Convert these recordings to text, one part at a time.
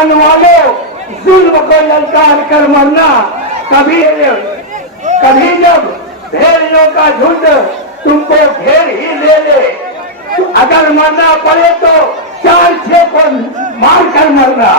ईमान वालों, जुल्म को ललकार कर मरना। कभी जब भेड़ियों का झुंड तुमको घेर ही ले, अगर मरना पड़े तो 4-6 को मार कर मरना।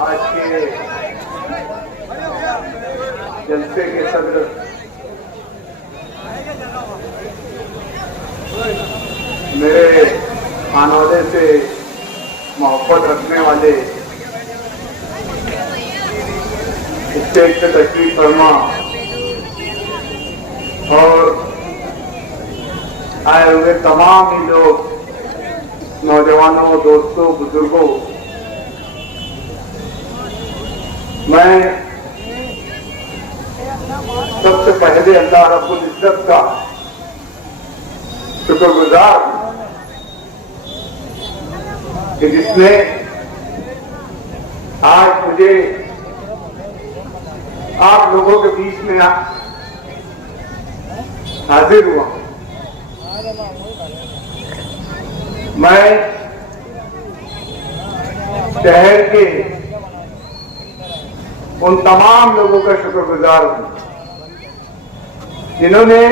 आज के जलसे के सदर मेरे खानौदे से मोहब्बत रखने वाले स्टेज से तशरीफ फरमा और आए हुए तमाम ही लोग, नौजवानों, दोस्तों, बुजुर्गों, मैं सबसे पहले अल्लाह रब्बुल इज्जत का शुक्रगुजार हूं कि जिसने आज मुझे आप लोगों के बीच में हाजिर हुआ। मैं शहर के उन तमाम लोगों का शुक्रगुजार हूं जिन्होंने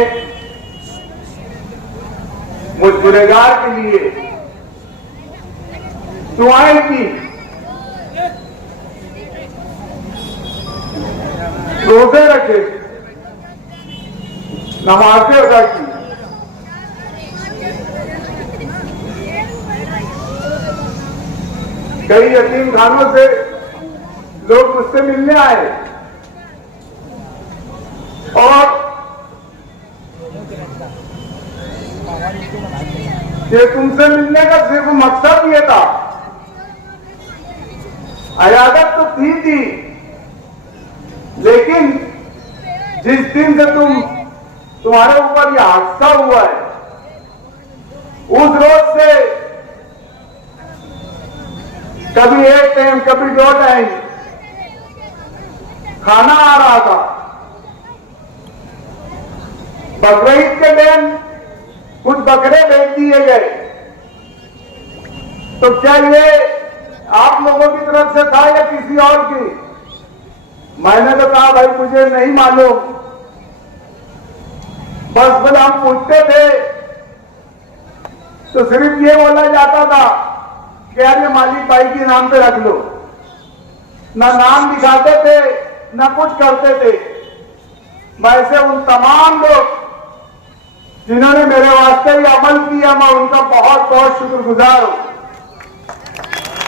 मुझ गुनहगार के लिए दुआएं की, रोजे रखे, नमाजें अदा की। कई यतीम खानों से लोग मुझसे मिलने आए और ये तुमसे मिलने का सिर्फ मकसद ये था, इरादत तो थी, लेकिन जिस दिन से तुम्हारे ऊपर यह हादसा हुआ है, उस रोज से कभी एक टाइम कभी 2 टाइम खाना आ रहा था। बकरीद के दिन कुछ बकरे बेच दिए गए, तो क्या ये आप लोगों की तरफ से था या किसी और की? मैंने तो कहा भाई मुझे नहीं मालूम, बस बोले हम पूछते थे तो सिर्फ ये बोला जाता था कि यार ये मालिक भाई के नाम पे रख लो। ना नाम दिखाते थे ना कुछ करते थे। वैसे उन तमाम लोग जिन्होंने मेरे वास्ते ये अमल किया, मैं उनका बहुत बहुत शुक्रगुजार हूं।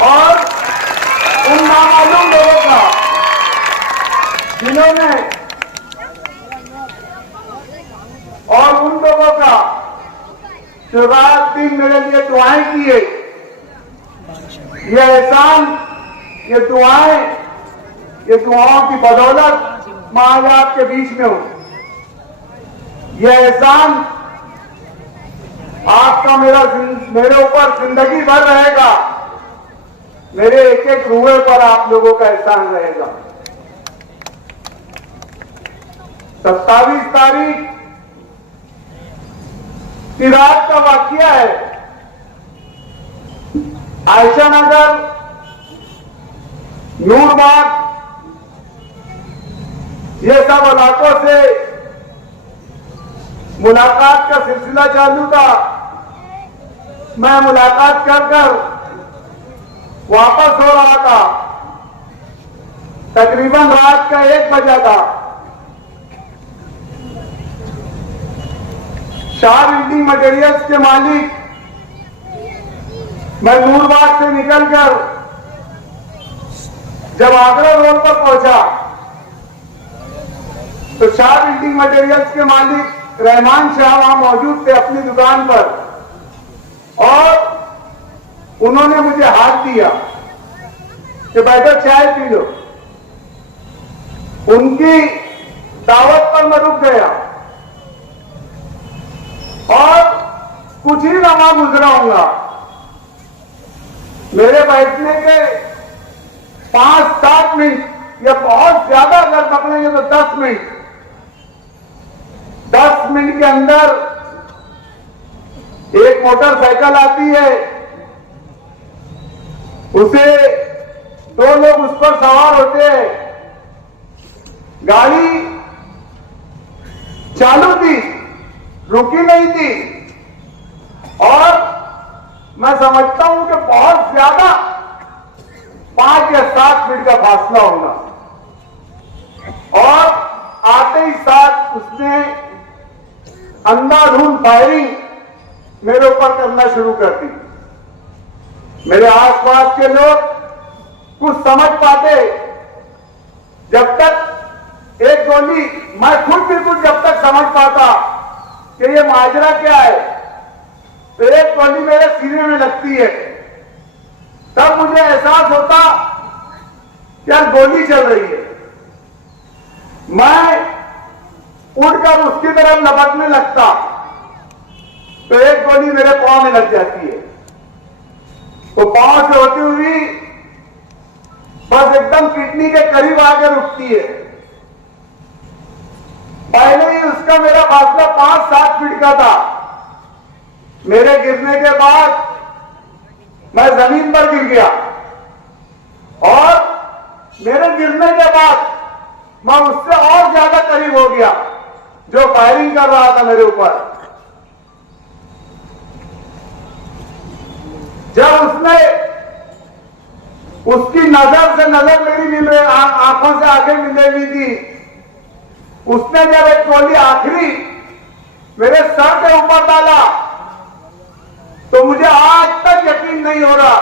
और उन नामालूम लोगों का जिन्होंने, और उन लोगों का जो रात दिन मेरे लिए दुआएं किए, ये एहसान, ये दुआएं, ये दुआओं की बदौलत मैं आज आपके बीच में हूं। ये एहसान आपका मेरे ऊपर जिंदगी भर रहेगा। मेरे एक एक रुए पर आप लोगों का एहसान रहेगा। 27 तारीख की रात का वाकया है। आयशा नगर, नूरबाग, ये सब इलाकों से मुलाकात का सिलसिला चालू था। मैं मुलाकात कर वापस हो रहा था। तकरीबन रात का 1 बजा था। शाह बिल्डिंग मटेरियल्स के मालिक मैं नूरबाग से निकलकर जब आगरा रोड पर पहुंचा तो शाह बिल्डिंग मटेरियल्स के मालिक रहमान शाह वहां मौजूद थे अपनी दुकान पर, और उन्होंने मुझे हाथ दिया कि बैठो चाय पी लो। उनकी दावत पर मैं रुक गया और कुछ ही लम्हा गुजरा होगा, मेरे बैठने के 5-7 मिनट या बहुत ज्यादा अगर पकड़ेंगे तो 10 मिनट, 10 मिनट के अंदर एक मोटरसाइकिल आती है, उसे 2 लोग उस पर सवार होते हैं, गाड़ी चालू थी, रुकी नहीं थी, और मैं समझता हूं कि बहुत ज्यादा 5 या 7 मिनट का फासला होगा, और आते ही साथ उसने अंधाधुंध फायरिंग मेरे ऊपर करना शुरू कर दी। मेरे आसपास के लोग कुछ समझ पाते, जब तक एक गोली, मैं खुद भी कुछ जब तक समझ पाता कि ये माजरा क्या है, तो एक गोली मेरे सीने में लगती है, तब मुझे एहसास होता कि यार गोली चल रही है। मैं उड़कर उसकी तरफ लपकने लगता तो एक गोली मेरे पांव में लग जाती है, तो पांव से होती हुई बस एकदम किडनी के करीब आकर रुकती है। पहले ही उसका मेरा फासला 5-7 फीट का था। मेरे गिरने के बाद मैं जमीन पर गिर गया, और मेरे गिरने के बाद मैं उससे और ज्यादा करीब हो गया जो फायरिंग कर रहा था मेरे ऊपर। जब उसने, उसकी नजर से नजर मेरी मिल रही, आंखों से आंखें मिल रही थी, उसने जब एक गोली आखिरी मेरे सर के ऊपर डाला तो मुझे आज तक यकीन नहीं हो रहा।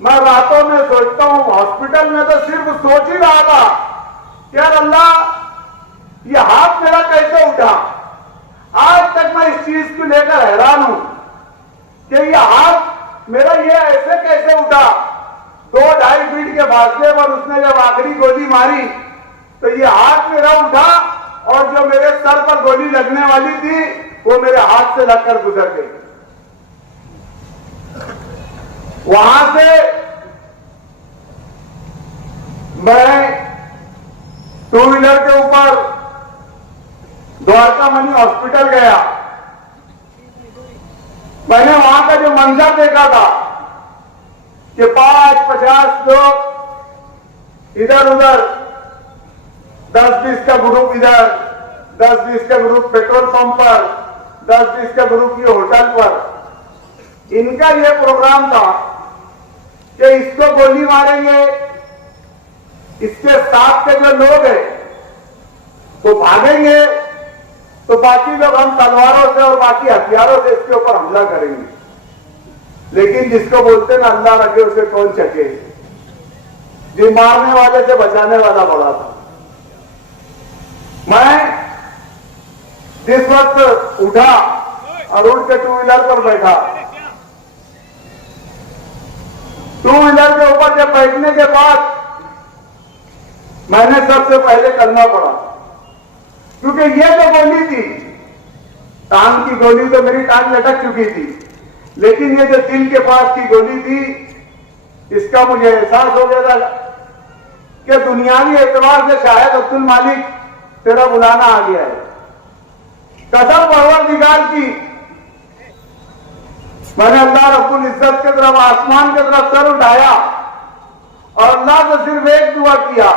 मैं रातों में सोचता हूं, हॉस्पिटल में तो सिर्फ सोच ही रहा था कि यार अल्लाह, ये हाथ मेरा कैसे उठा। आज तक मैं इस चीज को लेकर हैरान हूं कि ये हाथ मेरा ये ऐसे कैसे उठा। 2-2.5 फीट के फासले पर उसने जब आखिरी गोली मारी तो ये हाथ मेरा उठा, और जो मेरे सर पर गोली लगने वाली थी वो मेरे हाथ से लगकर गुजर गई। वहां से मैं 2 व्हीलर के ऊपर द्वारका मणि हॉस्पिटल गया। मैंने वहां का जो मंजर देखा था कि 5-50 लोग इधर उधर, 10-20 का ग्रुप इधर, 10-20 का ग्रुप पेट्रोल पंप पर, 10-20 का ग्रुप ये होटल पर। इनका ये प्रोग्राम था कि इसको गोली मारेंगे, इसके साथ के जो लोग हैं वो भागेंगे, तो बाकी लोग हम तलवारों से और बाकी हथियारों से इसके ऊपर हमला करेंगे। लेकिन जिसको बोलते ना अल्लाह रखे उसे कौन चके, जो मारने वाले से बचाने वाला बड़ा था। मैं जिस वक्त उठा और उठ के 2 व्हीलर पर बैठा, 2 व्हीलर के ऊपर जब बैठने के बाद मैंने सबसे पहले कलमा पढ़ा, क्योंकि ये जो गोली थी, टांग की गोली तो मेरी टांग लटक चुकी थी, लेकिन ये जो दिल के पास की गोली थी, इसका मुझे एहसास हो गया था कि दुनियावी एतबार से शायद अब्दुल मालिक तेरा बुलाना आ गया है। कसम परवरदिगार की, मैंने अल्लाह रब्बुल इज्जत की तरफ, आसमान की तरफ सर उठाया और अल्लाह से सिर्फ एक दुआ किया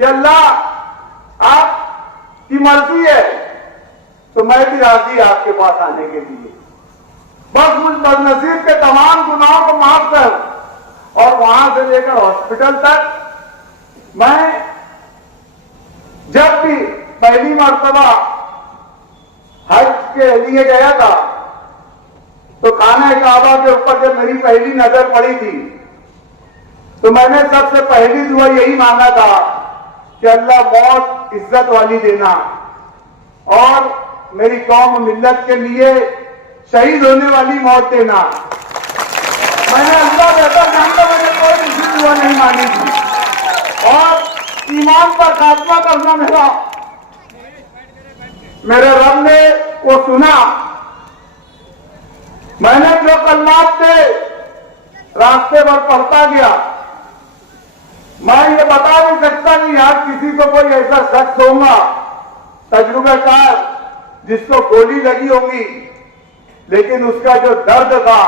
कि अल्लाह, आपकी मर्जी है तो मैं भी राजी आपके पास आने के लिए। बस मुझ बदनसीब के तमाम गुनाहों को माफ कर। और वहां से लेकर हॉस्पिटल तक मैं जब भी पहली मर्तबा हज के लिए गया था तो खाना काबा के ऊपर जब मेरी पहली नजर पड़ी थी तो मैंने सबसे पहली दुआ यही मांगा था कि अल्लाह मौत इज्जत वाली देना और मेरी कौम मिल्लत के लिए शहीद होने वाली मौत देना। मैंने अल्लाह बेहतर जानता, मैंने कोई दूसरी दुआ नहीं मांगी थी। और ईमान पर खात्मा करना मेरे रब ने वो सुना। मैंने जो कलमात थे रास्ते पर पढ़ता गया। मैं ये बता नहीं सकता कि यार किसी को कोई ऐसा शख्स होगा तजुर्बेकार जिसको गोली लगी होगी, लेकिन उसका जो दर्द था,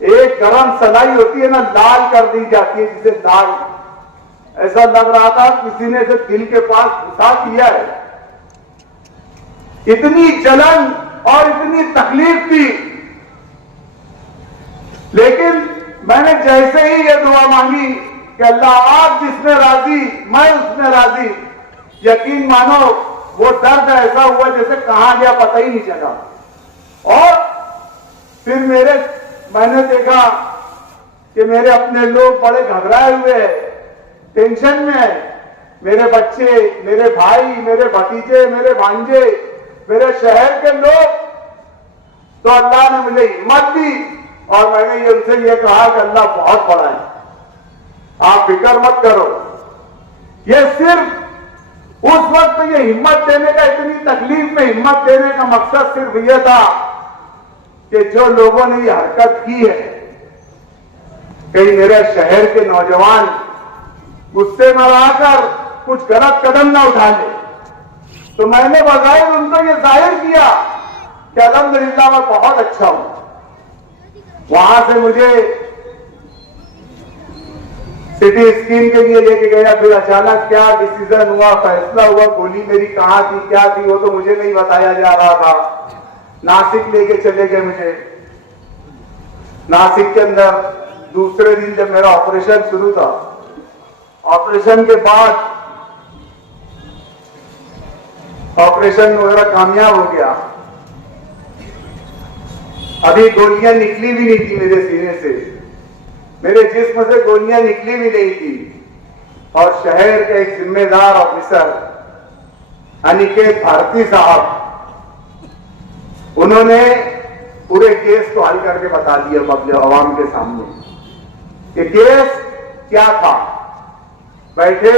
एक गरम सलाई होती है ना, लाल कर दी जाती है जिसे लाल, ऐसा लग रहा था किसी ने इसे दिल के पास घुसा दिया है। इतनी जलन और इतनी तकलीफ थी, लेकिन मैंने जैसे ही ये दुआ मांगी कि अल्लाह आप जिसमें राजी मैं उसमें राजी, यकीन मानो वो दर्द ऐसा हुआ जैसे कहां गया पता ही नहीं चला। और फिर मैंने देखा कि मेरे अपने लोग बड़े घबराए हुए हैं, टेंशन में है। मेरे बच्चे, मेरे भाई, मेरे भतीजे, मेरे भांजे, मेरे शहर के लोग। तो अल्लाह ने मुझे हिम्मत दी और मैंने ये उनसे ये कहा कि अल्लाह बहुत बड़ा है, आप फिक्र मत करो। ये सिर्फ उस वक्त ये हिम्मत देने का, इतनी तकलीफ में हिम्मत देने का मकसद सिर्फ ये था कि जो लोगों ने ये हरकत की है, कहीं मेरे शहर के नौजवान गुस्से में आकर कुछ गलत कदम ना उठा ले। तो मैंने बजाय उनको ये जाहिर किया कि अल्हम्दुलिल्लाह मैं बहुत अच्छा हूं। वहां से मुझे सिटी स्कीम के लिए लेके गया। फिर अचानक क्या डिसीजन हुआ, फैसला हुआ, गोली मेरी कहां थी, क्या थी, वो तो मुझे नहीं बताया जा रहा था। नासिक लेके चले गए मुझे। नासिक के अंदर दूसरे दिन जब मेरा ऑपरेशन शुरू था, ऑपरेशन के बाद ऑपरेशन मेरा कामयाब हो गया। अभी गोलियां निकली भी नहीं थी मेरे सीने से, मेरे जिस्म से गोलियां निकली भी नहीं थी। और शहर के एक जिम्मेदार ऑफिसर अनिकेत भारती साहब, उन्होंने पूरे केस को हल करके बता दिया पब्लिक आवाम के सामने कि केस क्या था। बैठे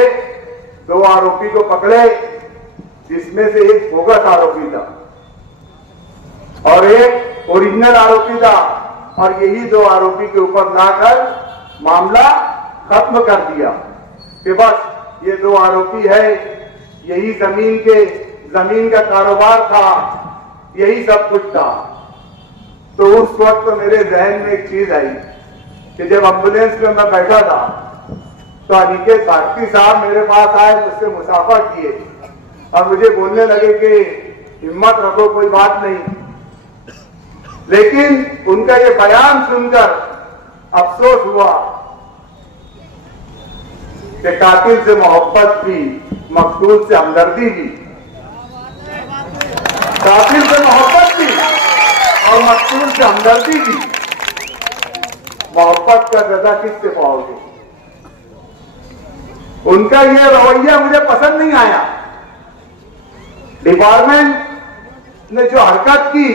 2 आरोपी को पकड़े, जिसमें से एक बोगस आरोपी था और एक ओरिजिनल आरोपी था, और यही 2 आरोपी के ऊपर लाकर मामला खत्म कर दिया कि बस ये 2 आरोपी है, यही जमीन का कारोबार था, यही सब कुछ था। तो उस वक्त तो मेरे जहन में एक चीज आई कि जब एम्बुलेंस में मैं बैठा था तो अनिकेत भारती साहब मेरे पास आए, मुझसे मुसाफा किए और मुझे बोलने लगे कि हिम्मत रखो, कोई बात नहीं। लेकिन उनका ये बयान सुनकर अफसोस हुआ कि कातिल से मोहब्बत भी, मकतूल से हमदर्दी भी, कातिल से मोहब्बत भी और मकतूल से हमदर्दी भी। मोहब्बत का सजा किससे पाओगे? उनका यह रवैया मुझे पसंद नहीं आया। डिपार्टमेंट ने जो हरकत की,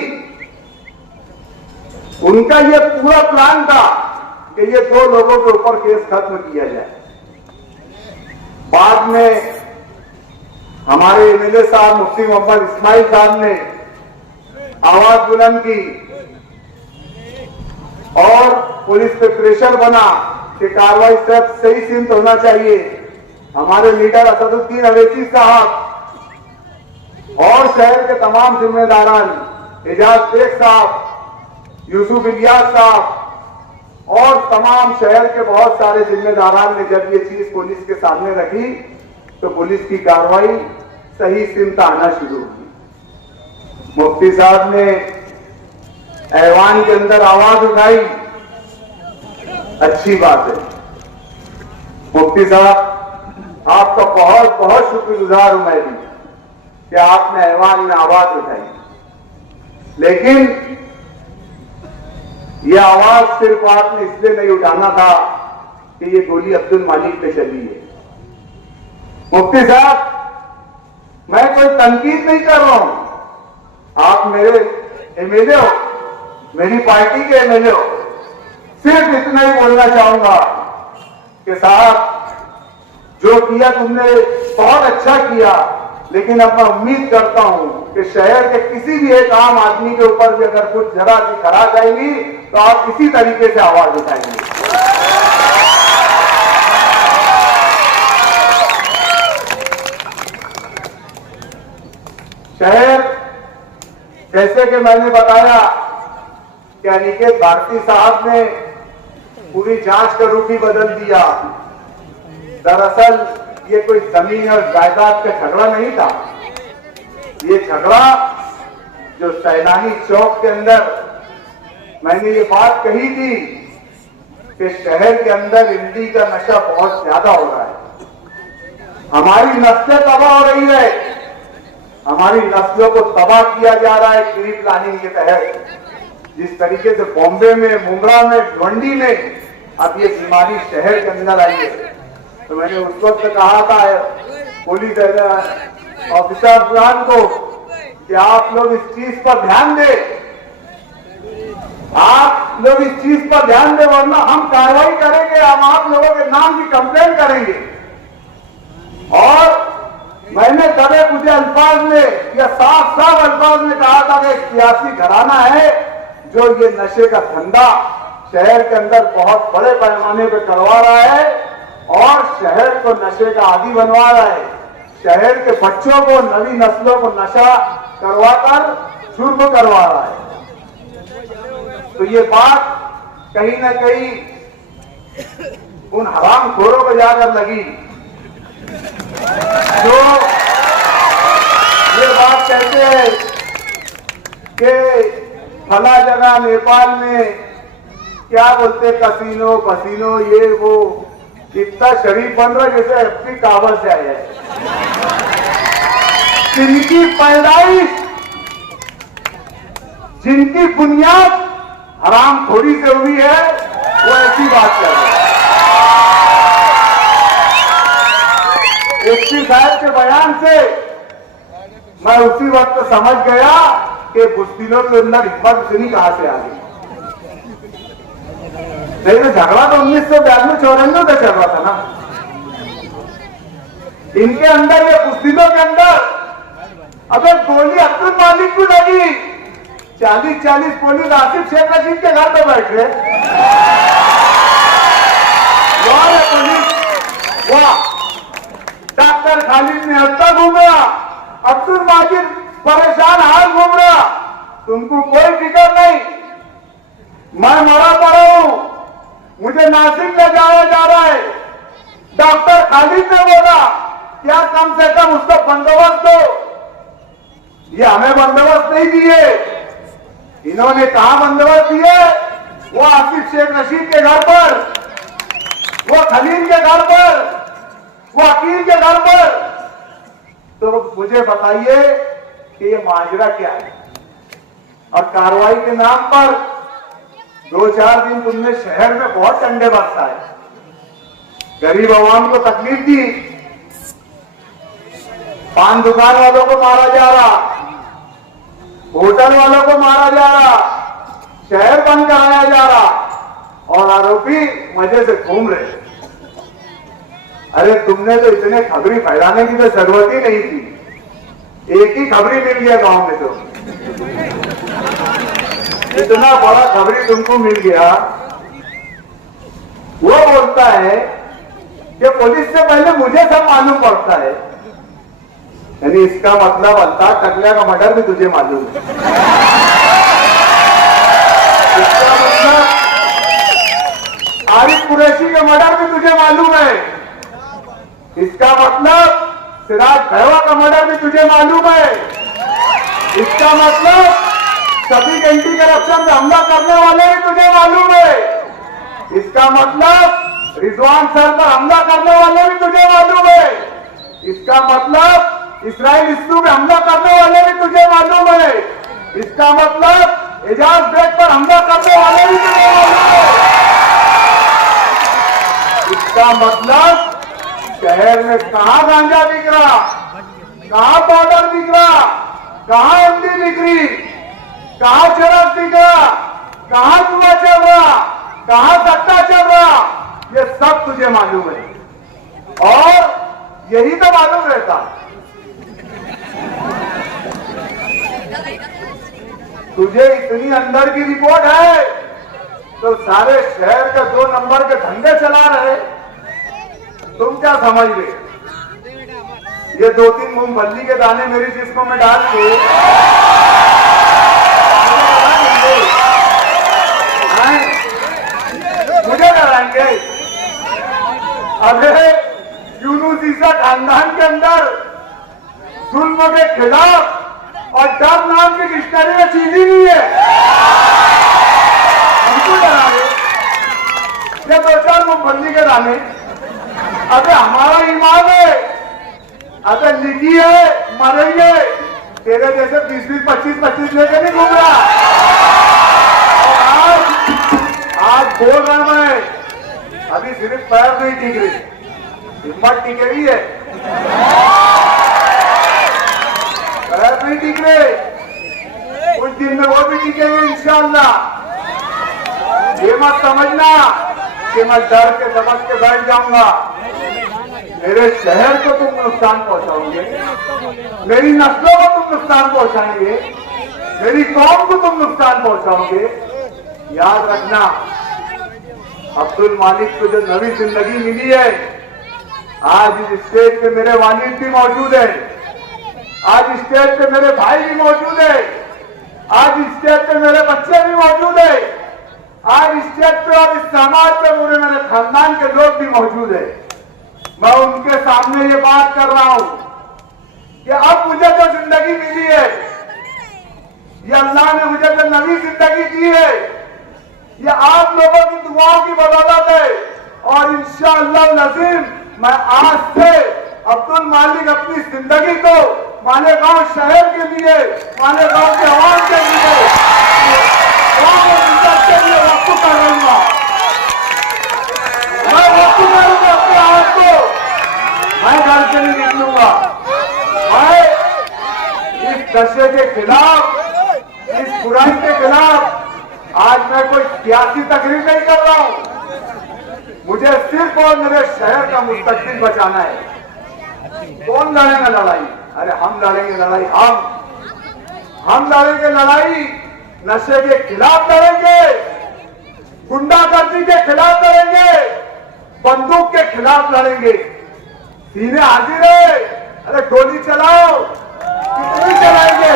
उनका यह पूरा प्लान था कि ये 2 लोगों के ऊपर केस खत्म किया जाए। बाद में हमारे एमएलए साहब मुफ्ती मोहम्मद इस्माइल साहब ने आवाज बुलंद की और पुलिस पे प्रेशर बना कि कार्रवाई सब सही सिमत होना चाहिए। हमारे लीडर असदुद्दीन अवैसी साहब और शहर के तमाम जिम्मेदारान, एजाज शेख साहब, यूसुफ इलियास साहब और तमाम शहर के बहुत सारे जिम्मेदारान ने जब ये चीज पुलिस के सामने रखी तो पुलिस की कार्रवाई सही सिमत आना शुरू की। मुफ्ती साहब ने ऐवान के अंदर आवाज उठाई, अच्छी बात है। मुफ्ती साहब आपका बहुत बहुत शुक्रगुजार हूं मैं भी कि आपने ऐवान में आवाज उठाई, लेकिन यह आवाज सिर्फ आपने इसलिए नहीं उठाना था कि ये गोली अब्दुल मालिक पे चली है। मुफ्ती साहब, मैं कोई तनकीद नहीं कर रहा हूं, आप मेरे एमएलए हो, मेरी पार्टी के एमएलए हो। सिर्फ इतना ही बोलना चाहूंगा कि साहब जो किया तुमने बहुत अच्छा किया, लेकिन अब मैं उम्मीद करता हूं कि शहर के किसी भी एक आम आदमी के ऊपर भी अगर कुछ जरा सी खराब आएगी तो आप इसी तरीके से आवाज उठाएंगे। शहर, जैसे कि मैंने बताया कि अनिकेत भारती साहब ने पूरी जांच का रुख ही बदल दिया। दरअसल ये कोई जमीन और जायदाद का झगड़ा नहीं था। ये झगड़ा जो सैलानी चौक के अंदर मैंने ये बात कही थी कि शहर के अंदर हिंदी का नशा बहुत ज्यादा हो रहा है, हमारी नस्लें तबाह हो रही है, हमारी नस्लों को तबाह किया जा रहा है प्री प्लानिंग के तहत। जिस तरीके से बॉम्बे में, मुंब्रा में, भिवंडी में अब ये बीमारी शहर के अंदर आई है, तो मैंने उस वक्त कहा था पुलिस ऑफिसर को कि आप लोग इस चीज पर ध्यान दें, आप लोग इस चीज पर ध्यान दें, वरना हम कार्रवाई करेंगे, हम आप लोगों के नाम की कंप्लेंट करेंगे। और मैंने दबे कुछ अल्फाज में या साफ साफ अल्फाज में कहा था कि एक सियासी घराना है जो ये नशे का धंधा शहर के अंदर बहुत बड़े पैमाने पर करवा रहा है और शहर को नशे का आदी बनवा रहा है। शहर के बच्चों को, नवी नस्लों को नशा करवाकर जुर्म करवा रहा है। तो ये बात कहीं ना कहीं उन हरामखोरों को जाकर लगी जो ये बात कहते हैं कि फला जगह नेपाल में क्या बोलते कसीनो पसीनो, ये वो इतना शरीफ बन रहा जैसे अपनी काबल से आया है। जिनकी पैदाइश, जिनकी बुनियाद हरामखोरी से हुई है, वो ऐसी बात कर रहे हैं। एसपी साहब के बयान से मैं उसी वक्त समझ गया कि बुस्तिलों के अंदर हिम्मत इतनी कहां से आ गई। नहीं तो झगड़ा तो 1992-94 का चल रहा था ना। इनके अंदर, ये बुस्तिलों के अंदर अबे गोली अब्दुल मालिक को लगी, 40-40 पुलिस आसिफ शेख रशीद के घर पे बैठ गए। पुलिस वाह, डॉक्टर खालिद ने हत्या घूम रहा, अब्दुल माजिद परेशान हाल घूम रहा, तुमको कोई फिक्र नहीं, मैं मरा पड़ा हूं, मुझे नासिक ले जाया जा रहा है। डॉक्टर खालिद ने बोला क्या कम से कम उसका बंदोबस्त दो, ये हमें बंदोबस्त नहीं दिए, इन्होंने कहा बंदोबस्त दिए, वो आसिफ शेख रशीद के घर पर, वो खलील के घर पर, वो अकील के घर पर। तो मुझे बताइए कि ये माजरा क्या है। और कार्रवाई के नाम पर 2-4 दिन तुमने शहर में बहुत डंडे बरसाए, गरीब आवाम को तकलीफ दी, पान दुकान वालों को मारा जा रहा, होटल वालों को मारा जा रहा, शहर बंद कराया जा रहा, और आरोपी मजे से घूम रहे। अरे तुमने तो इतने खबरी फैलाने की तो जरूरत ही नहीं थी, एक ही खबरी मिल गया गांव में, तो इतना बड़ा खबरी तुमको मिल गया। वो बोलता है कि पुलिस से पहले मुझे सब मालूम पड़ता है, यानी इसका मतलब अल्ताफ टकलिया का मर्डर भी तुझे मालूम है। इसका मतलब आरिफ कुरैशी का मर्डर भी तुझे मालूम है। इसका मतलब सिराज भैवा का मर्डर भी तुझे मालूम है। इसका मतलब सभी एंटी करप्शन में हमला करने वाले भी तुझे मालूम है। इसका मतलब रिजवान सर पर हमला करने वाले भी तुझे मालूम है। इसका मतलब इसराइल इस्लू में हमला करने वाले भी तुझे मालूम है। इसका मतलब एजाज बेग पर हमला करने वाले भी तुझे मालूम है। मतलब शहर में कहां गांजा बिक रहा, कहां पाउडर बिक रहा, कहां एमडी बिक रही, कहां चरस बिक रहा, कहां जुआ चल रहा, कहां सट्टा चल रहा, ये सब तुझे मालूम है और यही तो मालूम रहता। तुझे इतनी अंदर की रिपोर्ट है तो सारे शहर के 2 नंबर के धंधे चला रहे, तुम क्या समझ गए? ये 2-3 मूंगफली के दाने मेरी जिस्म में डाल के मुझे डराएंगे? अबे यूनुस ईसा खानदान के अंदर जुल्म के खिलाफ और डर नाम की डिक्शनरी में चीज ही नहीं है। हमको डरा रहे ये 2-4 मूंगफली के दाने। अबे हमारा ईमान है, अबे लिखी है मरेंगे, तेरे जैसे 20-20, 25-25 लेके नहीं घूम रहा। आज बोल रहा मैं, अभी सिर्फ पैर नहीं टिक रही, हिम्मत टिकेगी है, पैर नहीं टिक रहे, कुछ दिन में वो भी टिकेंगे इंशाअल्लाह। ये मत समझना कि मैं डर के दबक के बैठ जाऊंगा। मेरे शहर को तुम नुकसान पहुंचाओगे, मेरी नस्लों को तुम नुकसान पहुंचाएंगे, मेरी कौम को तुम नुकसान पहुंचाओगे। याद रखना, अब्दुल मालिक को जो नई जिंदगी मिली है, आज इस स्टेज पे मेरे वालिद भी मौजूद है, आज इस स्टेज पे मेरे भाई भी मौजूद है, आज इस स्टेज पे मेरे बच्चे भी मौजूद है, आज इस स्टेज पे और इस समाज पे पूरे मेरे खानदान के लोग भी मौजूद है। मैं उनके सामने ये बात कर रहा हूं कि अब मुझे जो जिंदगी मिली है, ये अल्लाह ने मुझे जो नई जिंदगी दी है, ये आप लोगों की दुआओं की बदौलत है। और इंशाअल्लाह नज़ीम मैं आज से अब्दुल मालिक अपनी जिंदगी को मालेगांव शहर के लिए, मालेगांव के आवाम के लिए, के लिए वक्त करूंगा। मैं वक्त करूंगा अपने आप को, मैं घर से नहीं निकलूंगा। मैं इस नशे के खिलाफ, इस बुराई के खिलाफ आज मैं कोई सियासी तकरीर नहीं कर रहा हूं। मुझे सिर्फ और मेरे शहर का मुस्तकबिल बचाना है। कौन लड़ेगा लड़ाई? अरे हम लड़ेंगे लड़ाई, हम लड़ेंगे लड़ाई, नशे के खिलाफ लड़ेंगे, गुंडागर्दी के खिलाफ लड़ेंगे, बंदूक के खिलाफ लड़ेंगे। सीने हाजिर है, अरे गोली चलाओ, कितनी चलाएंगे,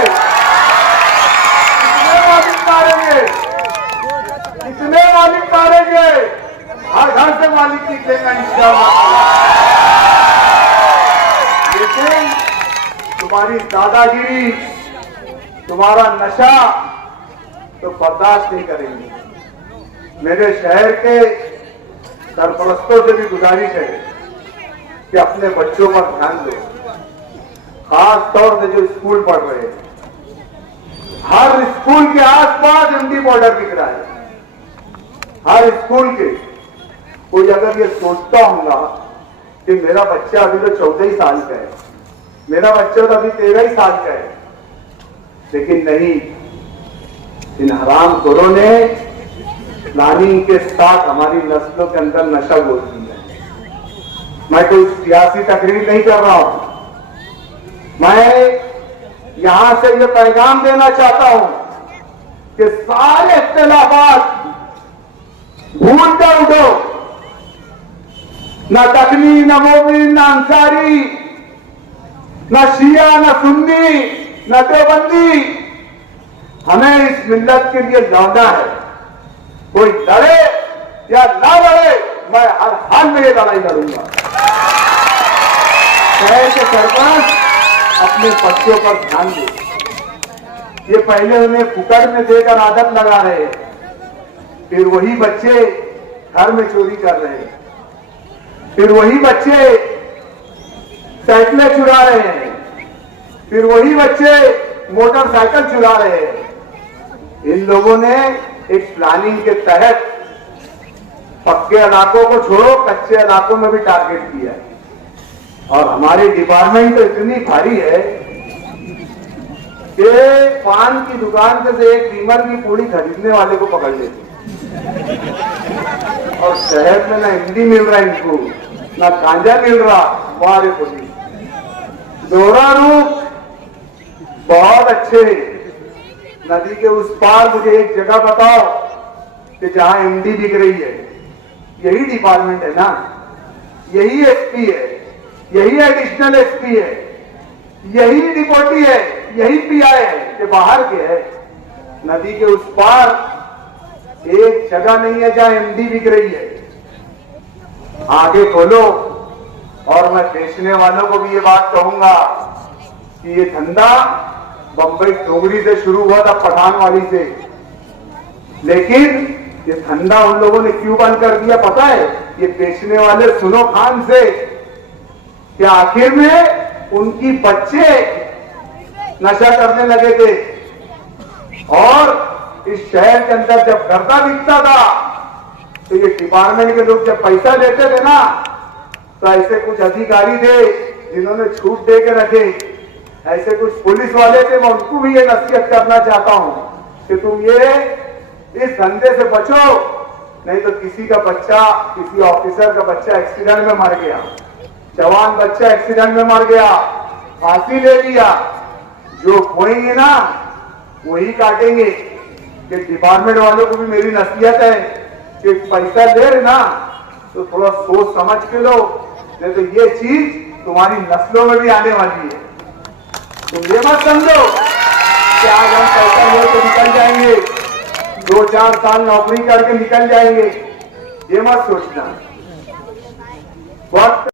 कितने मालिक मारेंगे, कितने मालिक मारेंगे, हर घर से मालिक निकलेगा इंशाअल्लाह। लेकिन तुम्हारी दादागिरी, तुम्हारा नशा तो बर्दाश्त नहीं करेंगे। मेरे शहर के सरपरस्तों से भी गुजारिश है कि अपने बच्चों पर ध्यान दो, खास तौर से जो स्कूल पढ़ रहे हैं। हर स्कूल के आसपास एमडी पाउडर बिक रहा है, हर स्कूल के। कोई अगर ये सोचता होगा कि मेरा बच्चा अभी तो 14 ही साल का है, मेरा बच्चा तो अभी 13 ही साल का है, लेकिन नहीं, इन हरामखोरों ने प्लानिंग के साथ हमारी नस्लों के अंदर नशा घोल दिया है। मैं कोई सियासी तकरीर नहीं कर रहा हूं, मैं यहां से ये पैगाम देना चाहता हूं कि सारे इख्तिलाफात भूल कर उठो, न तकनी, न मोमिन, न अंसारी, न शिया, न सुन्नी, न देवबंदी। हमें इस मिल्लत के लिए लड़ना है। कोई लड़े या ना लड़े, मैं हर हाल में ये लड़ाई लड़ूंगा। शहर के सरपंच अपने बच्चों पर ध्यान दे। ये पहले उन्हें फुकट में देकर आदत लगा रहे, फिर वही बच्चे घर में चोरी कर रहे हैं, फिर वही बच्चे साइकिलें चुरा रहे हैं, फिर वही बच्चे मोटरसाइकिल चुरा रहे हैं। इन लोगों ने एक प्लानिंग के तहत पक्के पक्के इलाकों को छोड़ो, कच्चे इलाकों में भी टारगेट किया है। और हमारी डिपार्टमेंट तो इतनी भारी है कि पान की दुकान से एक नीमर की पूड़ी खरीदने वाले को पकड़ लेते। और शहर में ना हिंदी मिल रहा इनको, ना गांजा मिल रहा। हमारे पुलिस दोहरा रूप बहुत अच्छे। नदी के उस पार मुझे एक जगह बताओ कि जहां एमडी बिक रही है। यही डिपार्टमेंट है ना, यही एसपी है, यही एडिशनल एसपी है, यही डिपोटी है, यही पीआई है कि बाहर के है। नदी के उस पार एक जगह नहीं है जहां एमडी बिक रही है। आगे खोलो। और मैं बेचने वालों को भी ये बात कहूंगा कि ये धंधा बंबई डोगरी से शुरू हुआ था, पठानवाली से, लेकिन ये धंधा उन लोगों ने क्यों बंद कर दिया पता है? ये बेचने वाले सुनो खान से कि आखिर में उनकी बच्चे नशा करने लगे थे। और इस शहर के अंदर जब गर्दा बिकता था तो ये डिपार्टमेंट के लोग जब पैसा लेते थे ना, तो ऐसे कुछ अधिकारी थे जिन्होंने छूट दे के रखे। ऐसे कुछ पुलिस वाले थे, मैं उनको भी ये नसीहत करना चाहता हूं कि तुम ये इस धंधे से बचो, नहीं तो किसी का बच्चा, किसी ऑफिसर का बच्चा एक्सीडेंट में मर गया, जवान बच्चा एक्सीडेंट में मर गया, फांसी ले लिया, जो खोएंगे ना वही काटेंगे। कि डिपार्टमेंट वालों को भी मेरी नसीहत है कि पैसा ले रहे ना तो थोड़ा सोच समझ के लो, नहीं तो ये चीज तुम्हारी नस्लों में भी आने वाली है। तुम ये मत समझो कि आज हम पैसा ले तो निकल जाएंगे, 2-4 साल नौकरी करके निकल जाएंगे, ये मत सोचना। वक्त